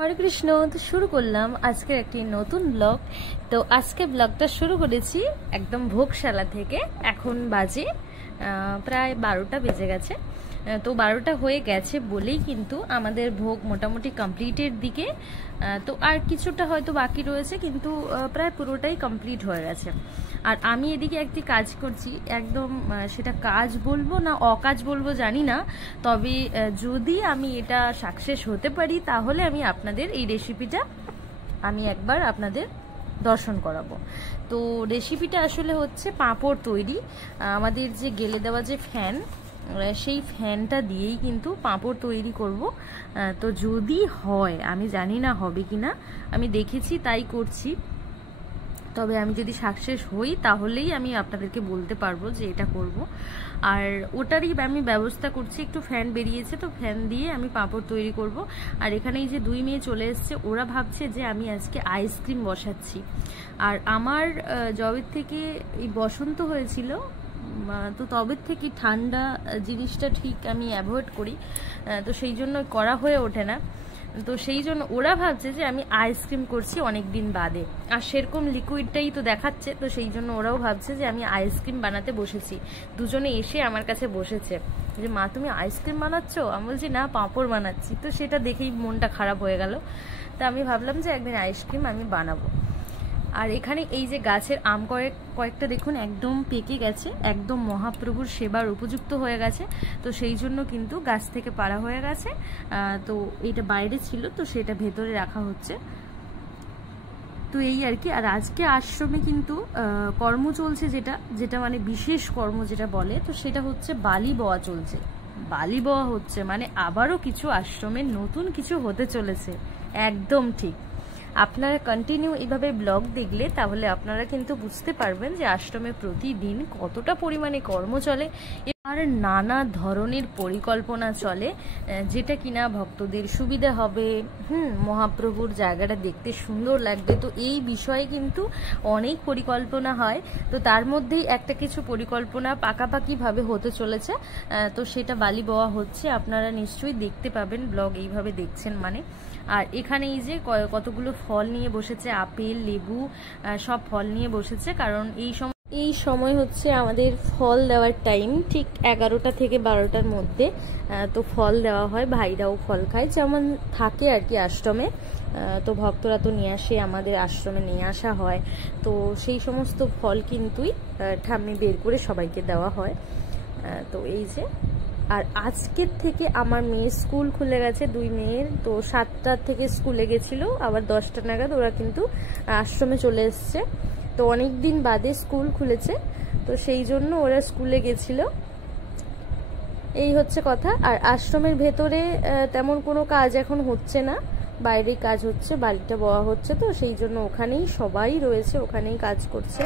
হরে কৃষ্ণ। তো শুরু করলাম আজকের একটি নতুন ব্লগ। তো আজকে ব্লগটা শুরু করেছি একদম ভোগশালা থেকে। এখন বাজে প্রায় 12টা বেজে গেছে। তো 12টা হয়ে গেছে বলেই কিন্তু আমাদের ভোগ মোটামুটি কমপ্লিটের দিকে। তো আর কিছুটা হয়তো বাকি রয়েছে, কিন্তু প্রায় পুরোটাই কমপ্লিট হয়ে গেছে। আর আমি এদিকে একটি কাজ করছি, একদম সেটা কাজ বলবো না অকাজ বলবো জানি না, তবে যদি আমি এটা সাকসেস হতে পারি তাহলে আমি আপনাদের এই রেসিপিটা আমি একবার আপনাদের দর্শন করাবো। তো রেসিপিটা আসলে হচ্ছে পাঁপড় তৈরি। আমাদের যে গেলে দেওয়া যে ফ্যান, সেই ফ্যানটা দিয়েই কিন্তু পাঁপড় তৈরি করব। তো যদি হয়, আমি জানি না হবে কিনা, আমি দেখেছি তাই করছি। তবে আমি যদি সাকসেস হই তাহলেই আমি আপনাদেরকে বলতে পারবো যে এটা করব। আর ওটারই আমি ব্যবস্থা করছি, একটু ফ্যান বেরিয়েছে তো ফ্যান দিয়ে আমি পাঁপড় তৈরি করব। আর এখানে এই যে দুই মেয়ে চলে এসছে, ওরা ভাবছে যে আমি আজকে আইসক্রিম বসাচ্ছি। আর আমার যবের থেকে এই বসন্ত হয়েছিল, তো তবে থেকে ঠান্ডা জিনিসটা ঠিক আমি অ্যাভয়েড করি, তো সেই জন্য করা হয়ে ওঠে না। তো সেই জন্য ওরা ভাবছে যে আমি আইসক্রিম করছি অনেক দিন বাদে, আর সেরকম লিকুইডটাই তো দেখাচ্ছে। তো সেই জন্য ওরাও ভাবছে যে আমি আইসক্রিম বানাতে বসেছি। দুজনে এসে আমার কাছে বসেছে যে মা তুমি আইসক্রিম বানাচ্ছ? আমি বলছি না, পাঁপড় বানাচ্ছি। তো সেটা দেখেই মনটা খারাপ হয়ে গেল। তা আমি ভাবলাম যে একদিন আইসক্রিম আমি বানাবো। আর এখানে এই যে গাছের আম কয়েকটা দেখুন একদম পেকে গেছে, একদম মহাপ্রভুর সেবার উপযুক্ত হয়ে গেছে। তো সেই জন্য কিন্তু গাছ থেকে পাড়া হয়ে গেছে। তো এইটা বাইরে ছিল, তো সেটা ভেতরে রাখা হচ্ছে। তো এই আর কি। আর আজকে আশ্রমে কিন্তু কর্ম চলছে, যেটা মানে বিশেষ কর্ম যেটা বলে, তো সেটা হচ্ছে বালি বওয়া চলছে। বালি বওয়া হচ্ছে মানে আবারও কিছু আশ্রমে নতুন কিছু হতে চলেছে। একদম ঠিক। আপনারা কন্টিনিউ এইভাবে ব্লগ দেখলে তাহলে আপনারা কিন্তু বুঝতে পারবেন যে আশ্রমে প্রতিদিন কতটা পরিমাণে কর্ম চলে আর নানা ধরনের পরিকল্পনা চলে, যেটা কিনা ভক্তদের সুবিধা হবে, মহাপ্রভুর জায়গাটা দেখতে সুন্দর লাগবে। তো এই বিষয়ে কিন্তু অনেক পরিকল্পনা হয়। তো তার মধ্যেই একটা কিছু পরিকল্পনা পাকাপাকিভাবে হতে চলেছে। তো সেটা বালি বওয়া হচ্ছে, আপনারা নিশ্চয়ই দেখতে পাবেন ব্লগ এইভাবে দেখছেন মানে। আর এখানে এই যে কতগুলো ফল নিয়ে বসেছে, আপেল, লেবু, সব ফল নিয়ে বসেছে। কারণ এই সময় হচ্ছে আমাদের ফল দেওয়ার টাইম, ঠিক 11টা থেকে 12টার মধ্যে। তো ফল দেওয়া হয়, ভাইরাও ফল খায়, যেমন থাকে আর কি আশ্রমে। তো ভক্তরা তো নিয়ে আসে, আমাদের আশ্রমে নিয়ে আসা হয়। তো সেই সমস্ত ফল কিন্তুই ঠাম্মি বের করে সবাইকে দেওয়া হয়। তো এই যে। আর আজকের থেকে আমার মেয়ের স্কুল খুলে গেছে, দুই মেয়ের। তো 7টা থেকে স্কুলে গেছিল, আবার 10টা নাগাদ ওরা কিন্তু আশ্রমে চলে এসছে। তো অনেক দিন বাদে স্কুল খুলেছে, তো সেই জন্য ওরা স্কুলে গেছিল। এই হচ্ছে কথা। আর আশ্রমের ভেতরে তেমন কোনো কাজ এখন হচ্ছে না, বাইরে কাজ হচ্ছে, বাড়িটা বওয়া হচ্ছে। তো সেই জন্য ওখানেই সবাই রয়েছে, ওখানেই কাজ করছে।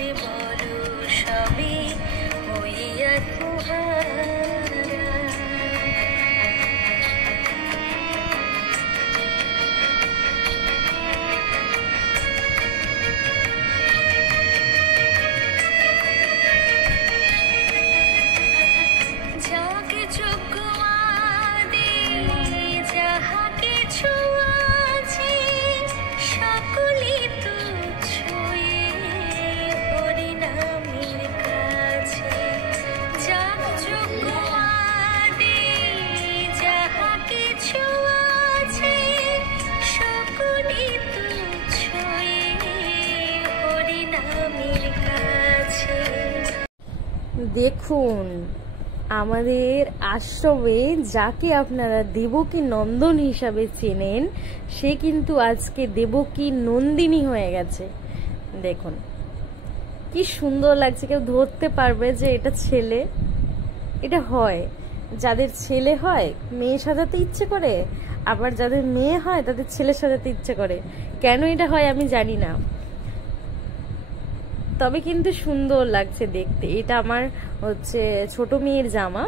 ভরে বলো সবে ওই আত্মহারা। যাকে যোগ্য আদি যাহা কিছু আছে সকলই তুচ্ছ হরিনামের কাছে। যাক যোগ্য আদি যাহা কিছু আছে সকলই তুচ্ছ হরিনামের কাছে। দেখুন আমাদের আশ্রমে যাকে আপনারা দেবকী নন্দন হিসাবে চেনেন সে কিন্তু আজকে দেবকী নন্দিনী হয়ে গেছে। দেখুন কি সুন্দর লাগছে, কেউ ধরতে পারবে যে এটা ছেলে? এটা হয় যাদের ছেলে হয় মেয়ে সাজাতে ইচ্ছে করে, আবার যাদের মেয়ে হয় তাদের ছেলে সাজাতে ইচ্ছে করে। কেন এটা হয় আমি জানি না, তবে কিন্তু সুন্দর লাগছে দেখতে। এটা আমার হচ্ছে ছোট মেয়ের জামা,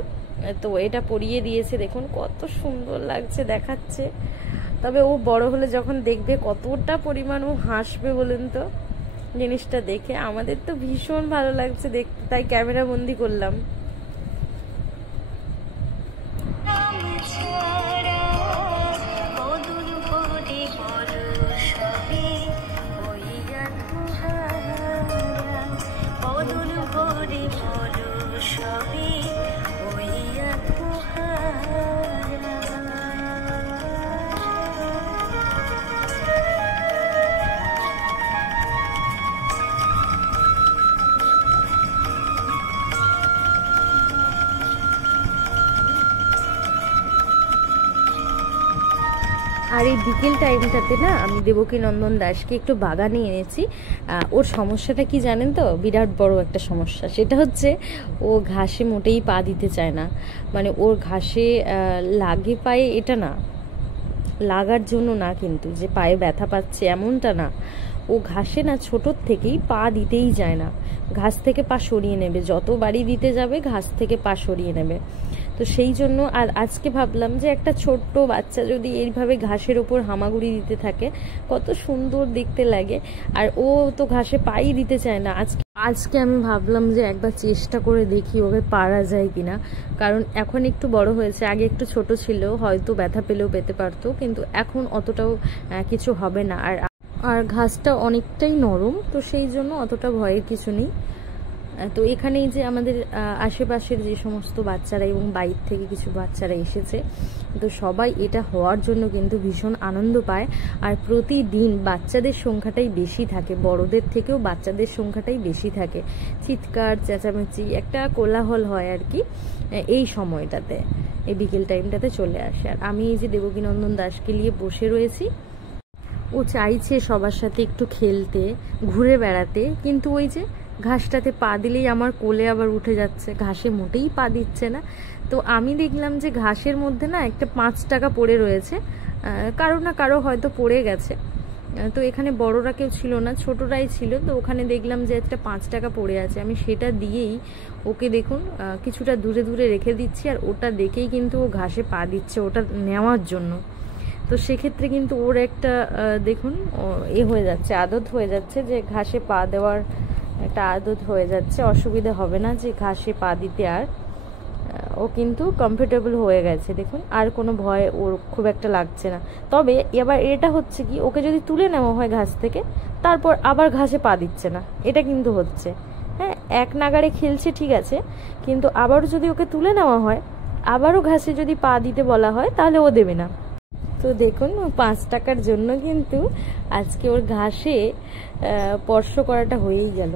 তো এটা পরিয়ে দিয়েছে, দেখুন কত সুন্দর লাগছে দেখাচ্ছে। তবে ও বড় হলে যখন দেখবে কতটা পরিমাণ ও হাসবে বলুন তো জিনিসটা দেখে। আমাদের তো ভীষণ ভালো লাগছে দেখতে, তাই ক্যামেরা বন্দি করলাম। আর এই বিকেল টাইমটাতে না আমি দেবকী নন্দন দাসকে একটু বাগানে এনেছি। ওর সমস্যাটা কি জানেন তো, বিরাট বড় একটা সমস্যা। সেটা হচ্ছে ও ঘাসে মোটেই পা দিতে চায় না। মানে ওর ঘাসে লাগে পায়ে, এটা না লাগার জন্য না, কিন্তু যে পায়ে ব্যথা পাচ্ছে এমনটা না। ও ঘাসে না ছোটোর থেকেই পা দিতেই যায় না, ঘাস থেকে পা সরিয়ে নেবে, যত বাড়ি দিতে যাবে ঘাস থেকে পা সরিয়ে নেবে। তো সেই জন্য আর আজকে ভাবলাম যে একটা ছোট্ট বাচ্চা যদি এইভাবে ঘাসের ওপর হামাগুড়ি দিতে থাকে কত সুন্দর দেখতে লাগে। আর ও তো ঘাসে পাই দিতে চায় না। আজকে আমি ভাবলাম যে একবার চেষ্টা করে দেখি ওকে পারা যায় কিনা, কারণ এখন একটু বড় হয়েছে, আগে একটু ছোট ছিল, হয়তো ব্যথা পেলেও পেতে পারতো, কিন্তু এখন অতটাও কিছু হবে না। আর ঘাসটা অনেকটাই নরম, তো সেই জন্য অতটা ভয়ের কিছু নেই। তো এখানেই যে আমাদের আশেপাশের যে সমস্ত বাচ্চারা এবং বাইরে থেকে কিছু বাচ্চারা এসেছে, তো সবাই এটা হওয়ার জন্য কিন্তু ভীষণ আনন্দ পায়। আর প্রতিদিন বাচ্চাদের সংখ্যাটাই বেশি থাকে, বড়দের থেকেও বাচ্চাদের সংখ্যাটাই বেশি থাকে। চিৎকার চেঁচামেচি একটা কোলাহল হয় আর কি এই সময়টাতে, এই বিকেল টাইমটাতে চলে আসে। আর আমি এই যে দেবকী নন্দন দাসকে নিয়ে বসে রয়েছি, ও চাইছে সবার সাথে একটু খেলতে, ঘুরে বেড়াতে, কিন্তু ওই যে ঘাসটাতে পা দিলেই আমার কোলে আবার উঠে যাচ্ছে, ঘাসে মোটেই পা দিচ্ছে না। তো আমি দেখলাম যে ঘাসের মধ্যে না একটা 5 টাকা পড়ে রয়েছে, কারো না কারো হয়তো পড়ে গেছে। তো এখানে বড়রা কেউ ছিল না, ছোটরাই ছিল। তো ওখানে দেখলাম যে একটা 5 টাকা পড়ে আছে, আমি সেটা দিয়েই ওকে দেখুন কিছুটা দূরে দূরে রেখে দিচ্ছি। আর ওটা দেখেই কিন্তু ও ঘাসে পা দিচ্ছে ওটা নেওয়ার জন্য। তো সেক্ষেত্রে কিন্তু ওর একটা দেখুন হয়ে যাচ্ছে, আদত হয়ে যাচ্ছে, যে ঘাসে পা দেওয়ার একটা আদত হয়ে যাচ্ছে, অসুবিধা হবে না যে ঘাসে পা দিতে। আর ও কিন্তু কমফোর্টেবল হয়ে গেছে, দেখুন আর কোনো ভয় ওর খুব একটা লাগছে না। তবে এবার এটা হচ্ছে কি, ওকে যদি তুলে নেওয়া হয় ঘাস থেকে, তারপর আবার ঘাসে পা দিচ্ছে না, এটা কিন্তু হচ্ছে। হ্যাঁ, এক নাগাড়ে খেলছে ঠিক আছে, কিন্তু আবারও যদি ওকে তুলে নেওয়া হয়, আবারও ঘাসে যদি পা দিতে বলা হয়, তাহলে ও দেবে না। তো দেখুন 5 টাকার জন্য কিন্তু আজকে ওর ঘাসে স্পর্শ করাটা হয়েই গেল।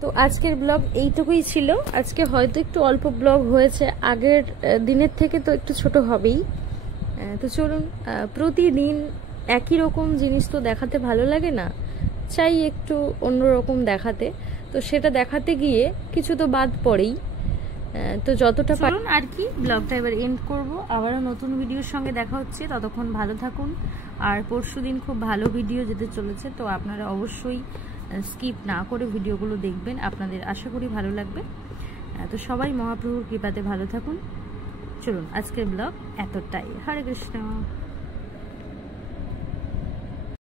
তো আজকের ব্লগ এইটুকুই ছিল। আজকে হয়তো একটু অল্প ব্লগ হয়েছে, আগের দিনের থেকে তো একটু ছোট হবেই। তো চলুন, প্রতিদিন একই রকম জিনিস তো দেখাতে ভালো লাগে না, চাই একটু অন্যরকম দেখাতে। তো সেটা দেখাতে গিয়ে কিছু তো বাদ পড়েই। তো যতটা পারুন আর কি ব্লগটা এবার এন্ড করব। আবারও নতুন ভিডিওর সঙ্গে দেখা হচ্ছে, ততক্ষণ ভালো থাকুন। আর পরশুদিন খুব ভালো ভিডিও যেতে চলেছে, তো আপনারা অবশ্যই স্কিপ না করে ভিডিওগুলো দেখবেন, আপনাদের আশা করি ভালো লাগবে। তো সবাই মহাপ্রভুর কৃপাতে ভালো থাকুন। চলুন আজকের ব্লগ এতটাই। হরে কৃষ্ণ।